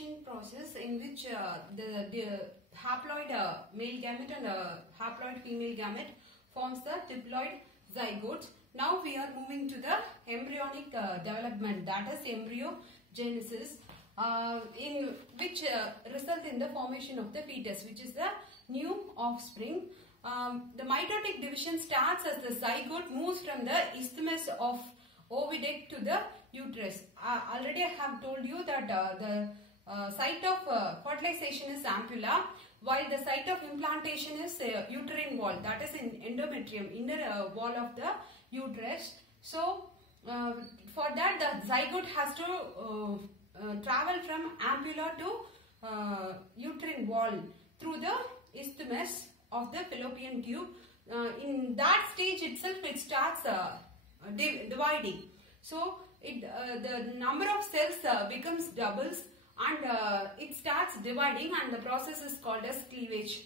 formation process in which the haploid male gamete and haploid female gamete forms the diploid zygotes. Now we are moving to the embryonic development, that is embryogenesis, in which result in the formation of the fetus, which is the new offspring. The mitotic division starts as the zygote moves from the isthmus of oviduct to the uterus. Already I have told you that the site of fertilization is ampulla, while the site of implantation is uterine wall, that is in endometrium, inner wall of the uterus. So for that the zygote has to travel from ampulla to uterine wall through the isthmus of the fallopian tube. In that stage itself it starts dividing. So the number of cells becomes doubles and it starts dividing, and the process is called as cleavage.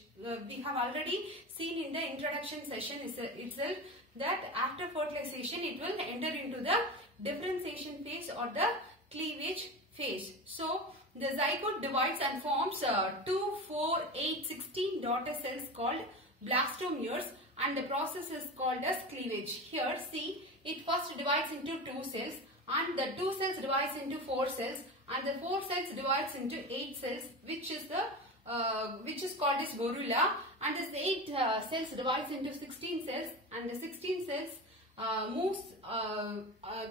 We have already seen in the introduction session itself that after fertilization it will enter into the differentiation phase or the cleavage phase. So the zygote divides and forms 2, 4, 8, 16 daughter cells called blastomeres, and the process is called as cleavage. Here see, it first divides into 2 cells, and the 2 cells divides into 4 cells, and the 4 cells divides into 8 cells, which is called as morula, and this 8 cells divides into 16 cells, and the 16 cells moves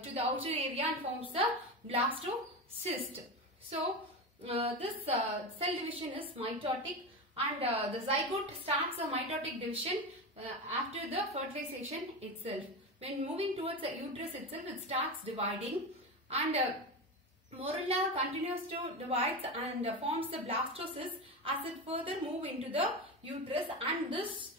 to the outer area and forms the blastocyst. So this cell division is mitotic, and the zygote starts a mitotic division after the fertilization itself. When moving towards the uterus itself, it starts dividing, and morula continues to divide and forms the blastocyst as it further move into the uterus, and this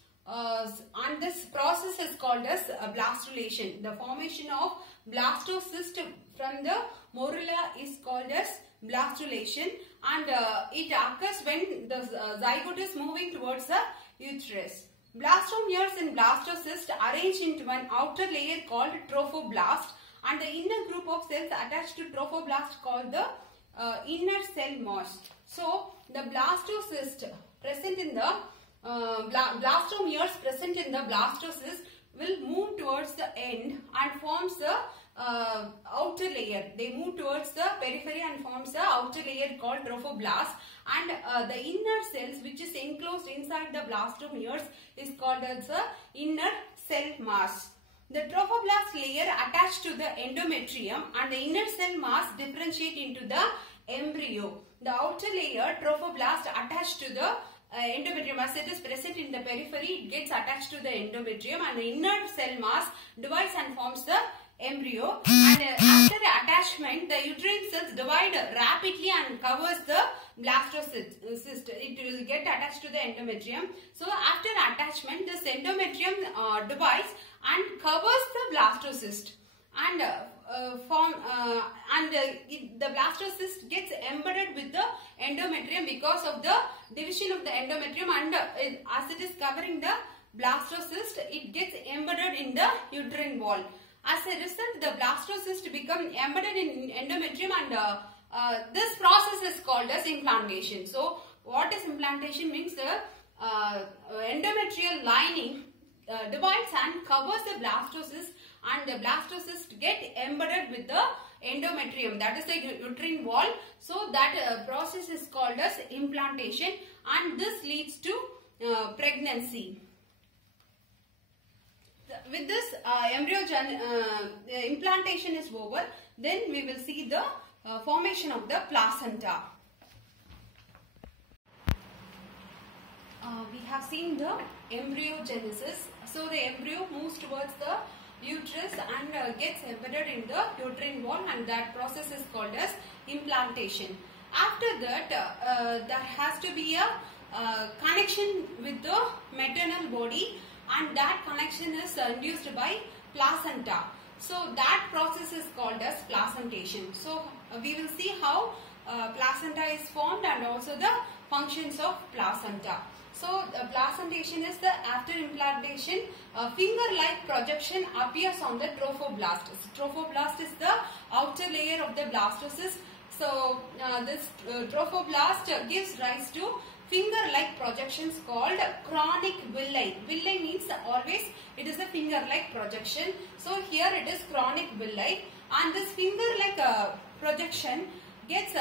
process is called as blastulation. The formation of blastocyst from the morula is called as blastulation, and it occurs when the zygote is moving towards the uterus. Blastomeres in blastocyst arrange into an outer layer called trophoblast, and the inner group of cells attached to trophoblast called the inner cell mass. So the blastocyst present in the blastomeres present in the blastocyst will move towards the end and forms the outer layer. They move towards the periphery and forms the outer layer called trophoblast, and the inner cells which is enclosed inside the blastomeres is called as the inner cell mass. The trophoblast layer attached to the endometrium and the inner cell mass differentiate into the embryo. The outer layer trophoblast attached to the endometrium, as it is present in the periphery, it gets attached to the endometrium, and the inner cell mass divides and forms the embryo, and after attachment the uterine cells divide rapidly and covers the blastocyst. It will get attached to the endometrium. So after attachment this endometrium divides and covers the blastocyst, and the blastocyst gets embedded with the endometrium because of the division of the endometrium, and as it is covering the blastocyst, it gets embedded in the uterine wall. As a result, the blastocyst becomes embedded in endometrium, and this process is called as implantation. So what is implantation means? The endometrial lining divides and covers the blastocyst, and the blastocyst get embedded with the endometrium, that is the uterine wall. So that process is called as implantation, and this leads to pregnancy. With this implantation is over, then we will see the formation of the placenta. We have seen the embryogenesis. So the embryo moves towards the uterus and gets embedded in the uterine wall, and that process is called as implantation. After that there has to be a connection with the maternal body, and that connection is induced by placenta. So that process is called as placentation. So we will see how placenta is formed and also the functions of placenta. So the placentation is the after implantation finger-like projection appears on the trophoblast. Trophoblast is the outer layer of the blastocyst. So this trophoblast gives rise to finger-like projections called chronic villi. Villi means always it is a finger-like projection. So here it is chronic villi, and this finger-like projection gets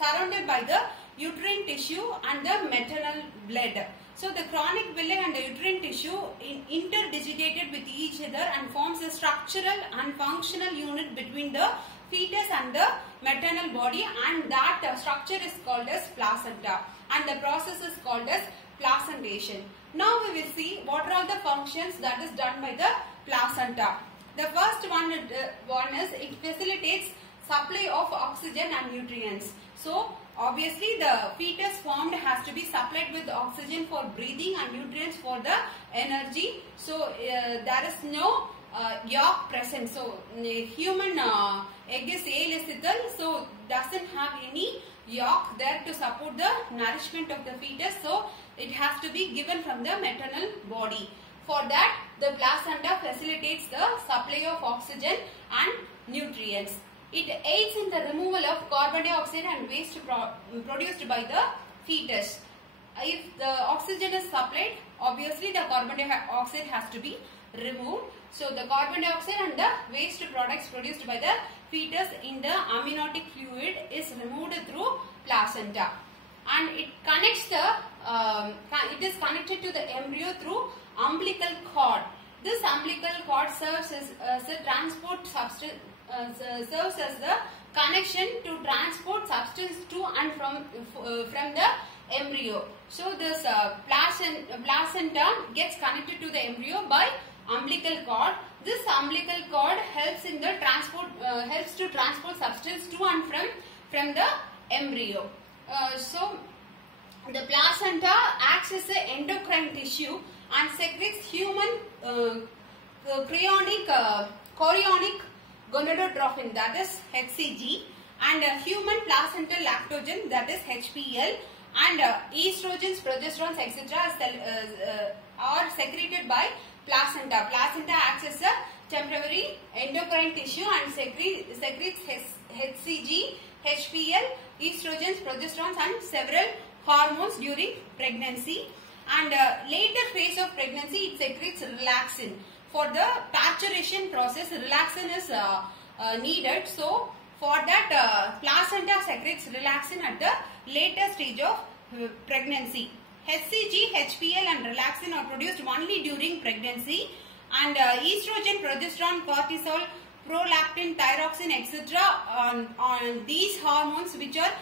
surrounded by the uterine tissue and the maternal blood. So the chronic villi and the uterine tissue interdigitated with each other and forms a structural and functional unit between the fetus and the maternal body, and that structure is called as placenta, and the process is called as placentation. Now we will see what are all the functions that is done by the placenta. The first one is it facilitates supply of oxygen and nutrients. So obviously the fetus formed has to be supplied with oxygen for breathing and nutrients for the energy. So there is no yolk present. So human egg is alecital, so doesn't have any yolk there to support the nourishment of the fetus. So it has to be given from the maternal body. For that, the placenta facilitates the supply of oxygen and nutrients. It aids in the removal of carbon dioxide and waste produced by the fetus. If the oxygen is supplied, obviously the carbon dioxide has to be removed. So the carbon dioxide and the waste products produced by the fetus in the amniotic fluid is removed through placenta, and it connects it is connected to the embryo through umbilical cord. This umbilical cord serves as a transport substance. Serves as the connection to transport substance to and from the embryo. So this placenta gets connected to the embryo by umbilical cord. This umbilical cord helps in the helps to transport substance to and from the embryo. So the placenta acts as an endocrine tissue and secretes human chorionic gonadotrophin, that is HCG, and human placental lactogen, that is HPL, and estrogens, progesterones, etc. Are secreted by placenta. Placenta acts as a temporary endocrine tissue and secretes HCG, HPL, estrogens, progesterones, and several hormones during pregnancy. And later phase of pregnancy, it secretes relaxin. For the parturition process, relaxin is needed. So for that, placenta secretes relaxin at the later stage of pregnancy. HCG, HPL and relaxin are produced only during pregnancy, and estrogen, progesterone, cortisol, prolactin, thyroxine, etc. on these hormones which are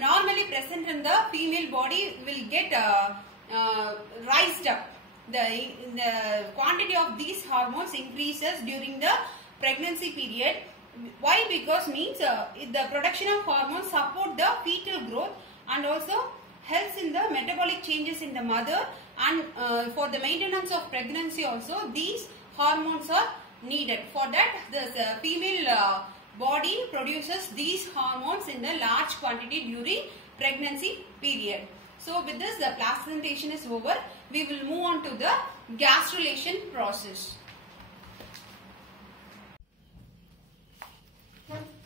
normally present in the female body will get raised up. The quantity of these hormones increases during the pregnancy period. Why? Because means the production of hormones support the fetal growth and also helps in the metabolic changes in the mother, and for the maintenance of pregnancy also these hormones are needed. For that, the female body produces these hormones in a large quantity during pregnancy period. So with this, the placentation is over. We will move on to the gastrulation process.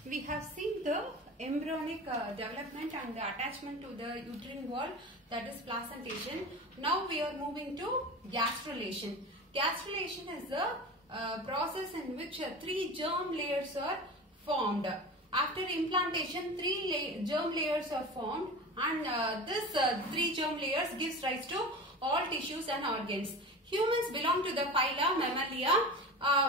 We have seen the embryonic development and the attachment to the uterine wall, that is placentation. Now we are moving to gastrulation. Gastrulation is the process in which 3 germ layers are formed. After implantation, 3 germ layers are formed, and this 3 germ layers gives rise to all tissues and organs. Humans belong to the phyla Mammalia,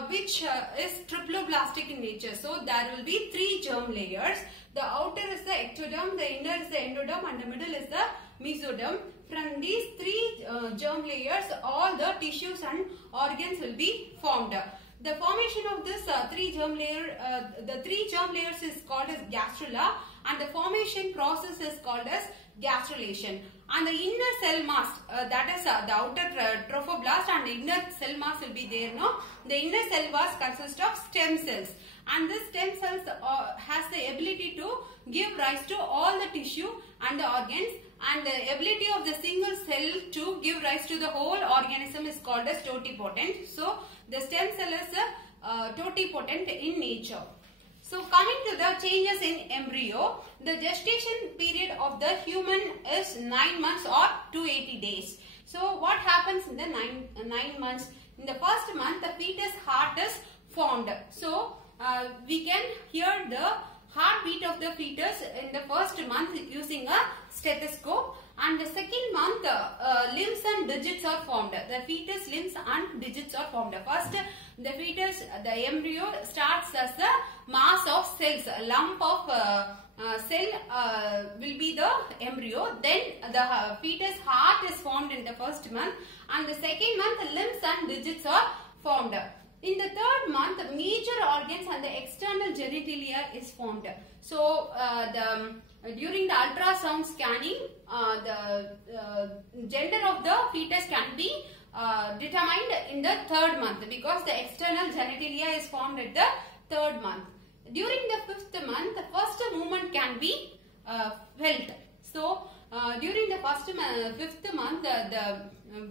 which is triploblastic in nature. So there will be 3 germ layers. The outer is the ectoderm, the inner is the endoderm, and the middle is the mesoderm. From these 3 germ layers, all the tissues and organs will be formed. The formation of this 3 germ layer, the 3 germ layers is called as gastrula, and the formation process is called as gastrulation. And the inner cell mass, that is the outer trophoblast, and the inner cell mass will be there. No, the inner cell mass consists of stem cells, and this stem cells has the ability to give rise to all the tissue and the organs, and the ability of the single cell to give rise to the whole organism is called as totipotent. So the stem cell is totipotent in nature. So coming to the changes in embryo, the gestation period of the human is 9 months or 280 days. So what happens in the 9 months? In the first month, the fetus heart is formed. So we can hear the heartbeat of the fetus in the first month using a stethoscope. And the second month, limbs and digits are formed. The fetus limbs and digits are formed. First, the fetus, the embryo starts as a mass of cells. A lump of cell will be the embryo. Then the fetus heart is formed in the first month. And the second month, limbs and digits are formed. In the third month, major organs and the external genitalia is formed. So, during the ultrasound scanning, the gender of the fetus can be determined in the third month because the external genitalia is formed at the third month. During the fifth month, the first movement can be felt. So, during the fifth month, the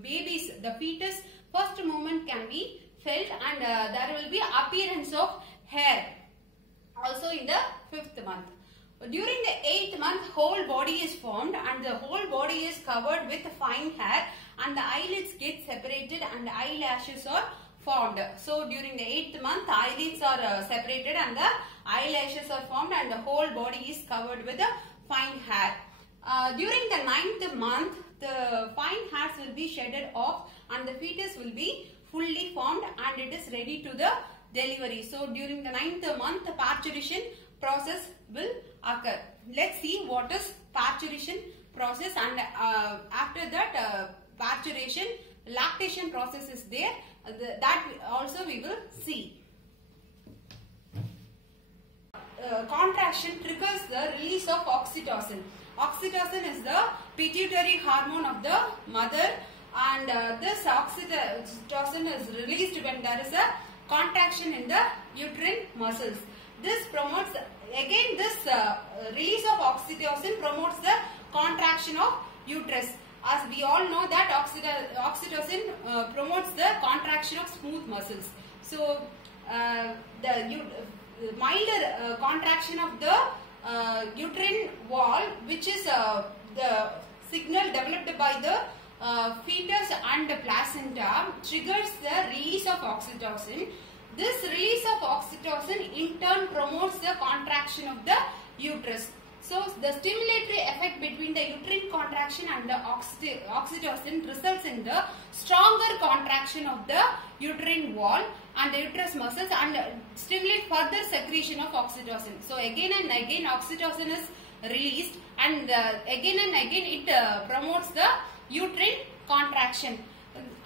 baby's, the fetus first movement can be felt, and there will be appearance of hair also in the fifth month. During the 8th month, whole body is formed and the whole body is covered with fine hair, and the eyelids get separated and eyelashes are formed. So during the 8th month, eyelids are separated and the eyelashes are formed, and the whole body is covered with fine hair. During the 9th month, the fine hairs will be shedded off and the fetus will be fully formed and it is ready to the delivery. So during the 9th month, the parturition process will occur. Let's see what is parturition process, and after that parturition, lactation process is there. That also we will see. Contraction triggers the release of oxytocin. Oxytocin is the pituitary hormone of the mother, and this oxytocin is released when there is a contraction in the uterine muscles. This promotes, again this release of oxytocin promotes the contraction of uterus. As we all know that oxytocin promotes the contraction of smooth muscles. So the milder contraction of the uterine wall, which is the signal developed by the fetus and the placenta, triggers the release of oxytocin. This release of oxytocin in turn promotes the contraction of the uterus. So the stimulatory effect between the uterine contraction and the oxytocin results in the stronger contraction of the uterine wall and the uterus muscles, and stimulate further secretion of oxytocin. So again and again oxytocin is released, and again and again it promotes the uterine contraction.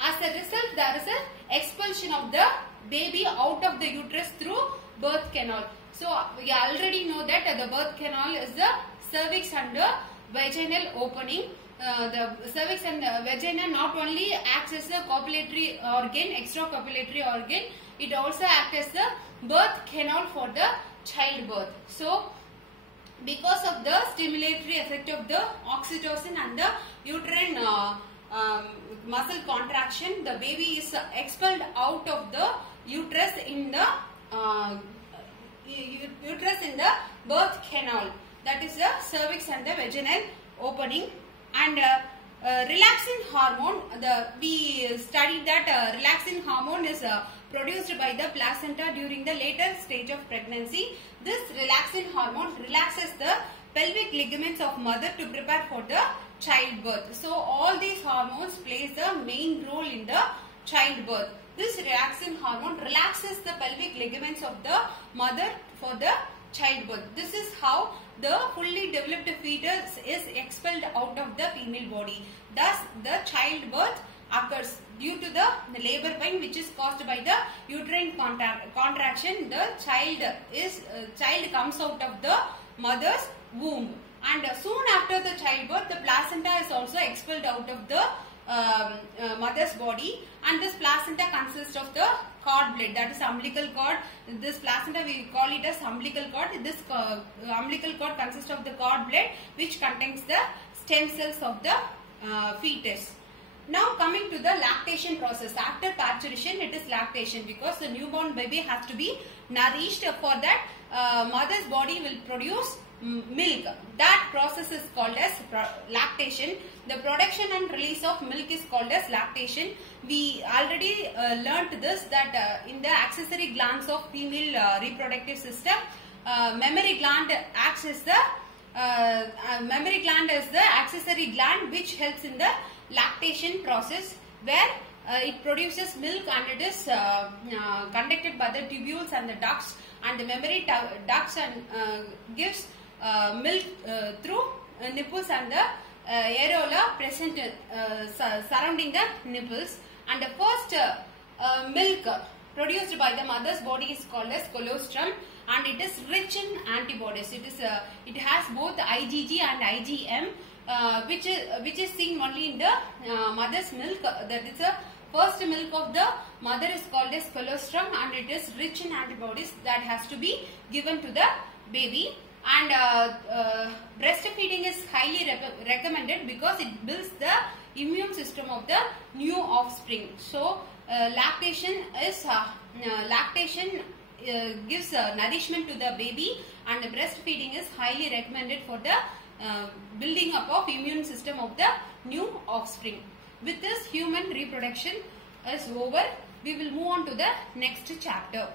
As a result, there is a expulsion of the baby out of the uterus through birth canal. So we already know that the birth canal is the cervix and the vaginal opening. The cervix and vagina not only acts as a copulatory organ, extracopulatory organ, it also acts as the birth canal for the childbirth. So because of the stimulatory effect of the oxytocin and the uterine muscle contraction, the baby is expelled out of the uterus in the birth canal, that is the cervix and the vaginal opening. And relaxin hormone, we studied that relaxin hormone is produced by the placenta during the later stage of pregnancy. This relaxin hormone relaxes the pelvic ligaments of mother to prepare for the childbirth. So all these hormones plays a main role in the childbirth. This relaxin hormone relaxes the pelvic ligaments of the mother for the childbirth. This is how the fully developed fetus is expelled out of the female body. Thus the childbirth occurs due to the labor pain which is caused by the uterine contraction. The child comes out of the mother's womb, and soon after the childbirth, the placenta is also expelled out of the mother's body, and this placenta consists of the cord blade, that is umbilical cord. This placenta we call it as umbilical cord. This umbilical cord consists of the cord blade which contains the stem cells of the fetus. Now coming to the lactation process. After parturition, it is lactation because the newborn baby has to be nourished. For that, mother's body will produce milk. That process is called as lactation. The production and release of milk is called as lactation. We already learnt this, that in the accessory glands of female reproductive system, mammary gland acts as the mammary gland is the accessory gland which helps in the lactation process, where it produces milk and it is conducted by the tubules and the ducts, and the mammary ducts and gives milk through nipples and the areola present surrounding the nipples. And the first milk produced by the mother's body is called as colostrum, and it is rich in antibodies. It has both IgG and IgM, which is seen only in the mother's milk. That is the first milk of the mother is called as colostrum, and it is rich in antibodies that has to be given to the baby. And breastfeeding is highly recommended because it builds the immune system of the new offspring. So lactation gives nourishment to the baby, and the breastfeeding is highly recommended for the building up of immune system of the new offspring. With this, human reproduction is over. We will move on to the next chapter.